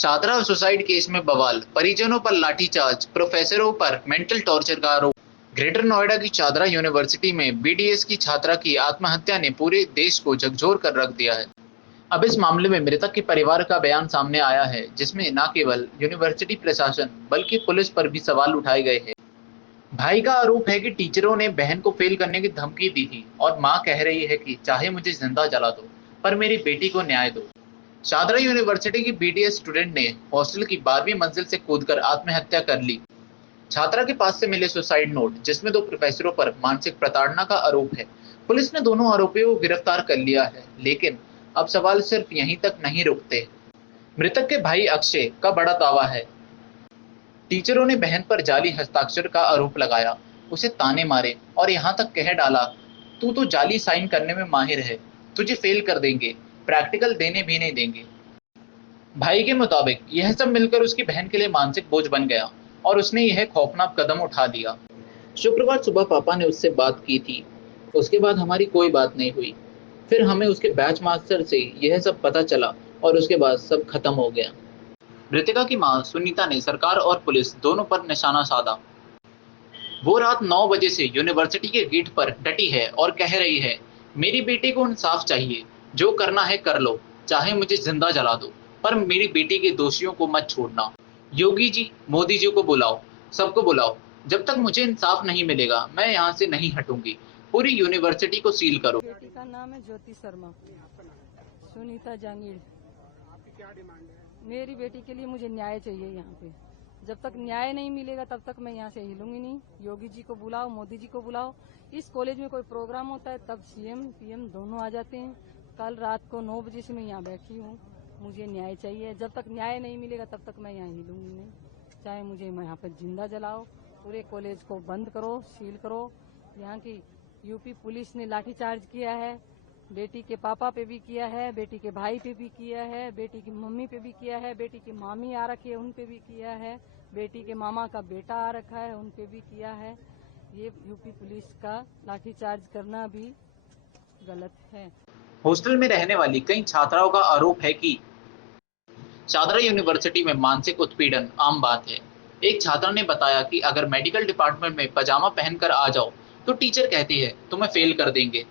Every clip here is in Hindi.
शादरा सुसाइड केस में बवाल, परिजनों पर लाठीचार्ज, प्रोफेसरों पर मेंटल टॉर्चर का आरोप। ग्रेटर नोएडा की शादरा यूनिवर्सिटी में बीडीएस की छात्रा की आत्महत्या ने पूरे देश को झकझोर कर रख दिया है। अब इस मामले में मृतक के परिवार का बयान सामने आया है, जिसमें न केवल यूनिवर्सिटी प्रशासन बल्कि पुलिस पर भी सवाल उठाए गए हैं। भाई का आरोप है कि टीचरों ने बहन को फेल करने की धमकी दी थी और मां कह रही है कि चाहे मुझे जिंदा जला दो, पर मेरी बेटी को न्याय दो। शादरा यूनिवर्सिटी की बीटीएस स्टूडेंट ने हॉस्टल की 12वीं मंजिल से कूदकर आत्महत्या कर ली। छात्रा के पास से मिले सुसाइड नोट, जिसमें 2 प्रोफेसरों पर मानसिक प्रताड़ना का आरोप है। पुलिस ने दोनों आरोपियों को गिरफ्तार कर लिया है, लेकिन अब सवाल सिर्फ यहीं तक नहीं रुकते। मृतक के भाई अक्षय का बड़ा दावा है, टीचरों ने बहन पर जाली हस्ताक्षर का आरोप लगाया, उसे ताने मारे और यहाँ तक कह डाला, तू तो जाली साइन करने में माहिर है, तुझे फेल कर देंगे, प्रैक्टिकल देने भी नहीं देंगे। भाई के मुताबिक यह सब मिलकर उसकी बहन के लिए मानसिक बोझ बन गया और उसने यह खौफनाक कदम उठा लिया। शुक्रवार सुबह पापा ने उससे बात की थी। उसके बाद हमारी कोई बात नहीं हुई। फिर हमें उसके बैच मास्टर से यह सब पता चला और उसके बाद सब खत्म हो गया। मृतका की मां सुनीता ने सरकार और पुलिस दोनों पर निशाना साधा। वो रात 9 बजे से यूनिवर्सिटी के गेट पर डटी है और कह रही है, मेरी बेटी को इंसाफ चाहिए, जो करना है कर लो, चाहे मुझे जिंदा जला दो, पर मेरी बेटी के दोषियों को मत छोड़ना। योगी जी, मोदी जी को बुलाओ, सबको बुलाओ, जब तक मुझे इंसाफ नहीं मिलेगा मैं यहाँ से नहीं हटूंगी। पूरी यूनिवर्सिटी को सील करो। बेटी का नाम है ज्योति शर्मा, सुनीता जांगीड़। मेरी बेटी के लिए मुझे न्याय चाहिए यहाँ पे। जब तक न्याय नहीं मिलेगा तब तक मैं यहाँ से हिलूंगी नहीं। योगी जी को बुलाओ, मोदी जी को बुलाओ। इस कॉलेज में कोई प्रोग्राम होता है तब सीएम पीएम दोनों आ जाते हैं। कल रात को 9 बजे से मैं यहाँ बैठी हूँ। मुझे न्याय चाहिए। जब तक न्याय नहीं मिलेगा तब तक मैं यहाँ हिलूंगी नहीं। चाहे मुझे यहाँ पर जिंदा जलाओ, पूरे कॉलेज को बंद करो, सील करो। यहाँ की यूपी पुलिस ने लाठीचार्ज किया है, बेटी के पापा पे भी किया है, बेटी के भाई पे भी किया है, बेटी की मम्मी पे भी किया है, बेटी की मामी आ रखी है उन पे भी किया है, बेटी के मामा का बेटा आ रखा है उन पे भी किया है। ये यूपी पुलिस का लाठीचार्ज करना भी गलत है। हॉस्टल में रहने वाली कई छात्राओं का आरोप है कि शादरा यूनिवर्सिटी में मानसिक उत्पीड़न आम बात है। एक छात्रा ने बताया कि अगर मेडिकल डिपार्टमेंट में पजामा पहनकर आ जाओ तो टीचर कहती है तुम्हें फेल कर देंगे।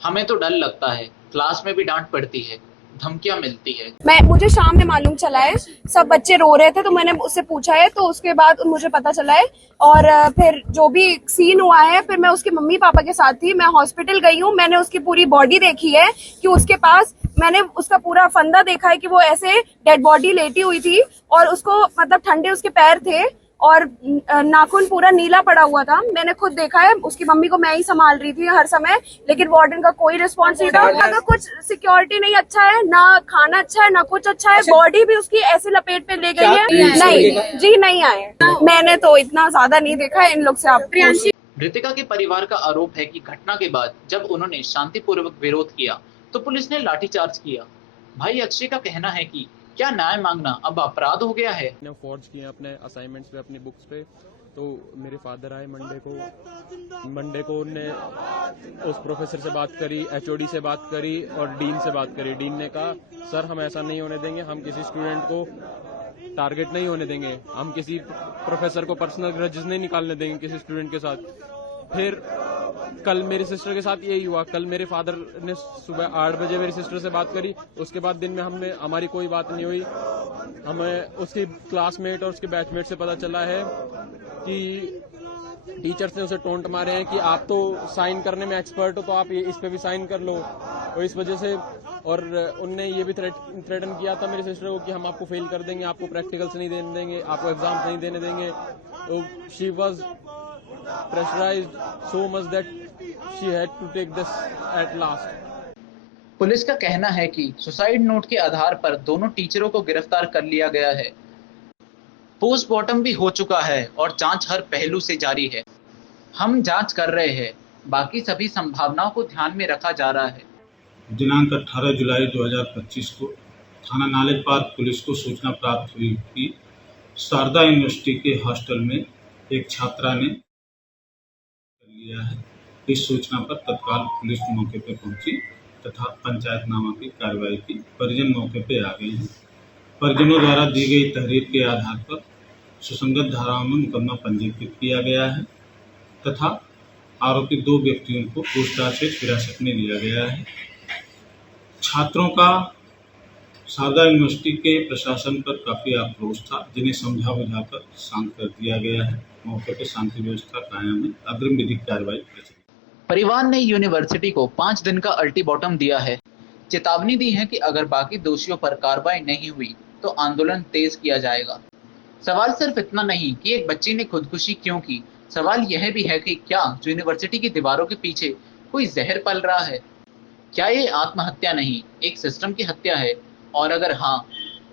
हमें तो डर लगता है, क्लास में भी डांट पड़ती है, धमकियां मिलती है। मुझे शाम में मालूम चला है, सब बच्चे रो रहे थे तो मैंने उससे पूछा है, तो उसके बाद मुझे पता चला है। और फिर जो भी सीन हुआ है, फिर मैं उसके मम्मी पापा के साथ थी, मैं हॉस्पिटल गई हूँ, मैंने उसकी पूरी बॉडी देखी है कि उसके पास, मैंने उसका पूरा फंदा देखा है कि वो ऐसे डेड बॉडी लेटी हुई थी और उसको मतलब ठंडे उसके पैर थे और नाखून पूरा नीला पड़ा हुआ था। मैंने खुद देखा है। उसकी मम्मी को मैं ही संभाल रही थी हर समय, लेकिन वार्डन का कोई रिस्पॉन्स नहीं था। अगर कुछ सिक्योरिटी नहीं अच्छा है, ना खाना अच्छा है, ना कुछ अच्छा है, बॉडी भी उसकी ऐसे लपेट पे ले गई है। नहीं जी, नहीं आए। मैंने तो इतना ज्यादा नहीं देखा है इन लोग से। आप मृतका के परिवार का आरोप है कि घटना के बाद जब उन्होंने शांतिपूर्वक विरोध किया तो पुलिस ने लाठीचार्ज किया। भाई अक्षय का कहना है कि क्या न्याय मांगना अब अपराध हो गया है। फॉर्ज किए अपने असाइनमेंट्स पे, अपनी बुक्स पे। तो मेरे फादर आए मंडे को उनने उस प्रोफेसर से बात करी, एचओडी से बात करी और डीन से बात करी। डीन ने कहा सर हम ऐसा नहीं होने देंगे, हम किसी स्टूडेंट को टारगेट नहीं होने देंगे, हम किसी प्रोफेसर को पर्सनल ग्रजेस नहीं निकालने देंगे किसी स्टूडेंट के साथ। फिर कल मेरी सिस्टर के साथ यही हुआ। कल मेरे फादर ने सुबह 8 बजे मेरी सिस्टर से बात करी, उसके बाद दिन में हमारी कोई बात नहीं हुई। हमें उसकी क्लासमेट और उसके बैचमेट से पता चला है कि टीचर्स ने उसे टोंट मारे हैं कि आप तो साइन करने में एक्सपर्ट हो, तो आप इस पे भी साइन कर लो। और इस वजह से, और उनने ये भी थ्रेटन किया था मेरी सिस्टर को कि हम आपको फेल कर देंगे, आपको प्रैक्टिकल्स नहीं देने देंगे, आपको एग्जाम्स नहीं देने देंगे। तो she was pressurized so much that she had to take this at last. Police का कहना है कि सुसाइड नोट के आधार पर दोनों टीचरों को गिरफ्तार कर लिया गया है। पोस्टमार्टम भी हो चुका है और जांच हर पहलू से जारी है। हम जांच कर रहे हैं, बाकी सभी संभावनाओं को ध्यान में रखा जा रहा है। दिनांक 18 जुलाई 2025 को थाना नाले पार्क पुलिस को सूचना प्राप्त हुई कि शारदा यूनिवर्सिटी के हॉस्टल में एक छात्रा ने लिया है। इस सूचना पर तत्काल पुलिस मौके पर पहुंची तथा पंचायतनामा की कार्रवाई की। परिजन मौके पर आ गए हैं। परिजनों द्वारा दी गई तहरीर के आधार पर सुसंगत धाराओं में मुकदमा पंजीकृत किया गया है तथा आरोपित 2 व्यक्तियों को पूछताछ से हिरासत में लिया गया है। छात्रों का शारदा यूनिवर्सिटी के प्रशासन पर काफ़ी आक्रोश था, जिन्हें समझा बुझाकर शांत कर दिया गया है। मौके पर शांति व्यवस्था कायम है। अग्रिम विधिक कार्रवाई की। परिवार ने यूनिवर्सिटी को 5 दिन का अल्टीमेटम दिया है। चेतावनी दी है कि अगर बाकी दोषियों पर कार्रवाई नहीं हुई तो आंदोलन तेज किया जाएगा। सवाल सिर्फ इतना नहीं कि एक बच्ची ने खुदकुशी क्यों की, सवाल यह भी है कि क्या यूनिवर्सिटी की दीवारों के पीछे कोई जहर पल रहा है? क्या ये आत्महत्या नहीं, एक सिस्टम की हत्या है? और अगर हाँ,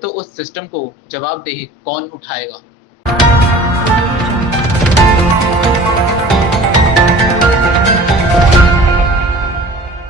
तो उस सिस्टम को जवाबदेह कौन उठाएगा?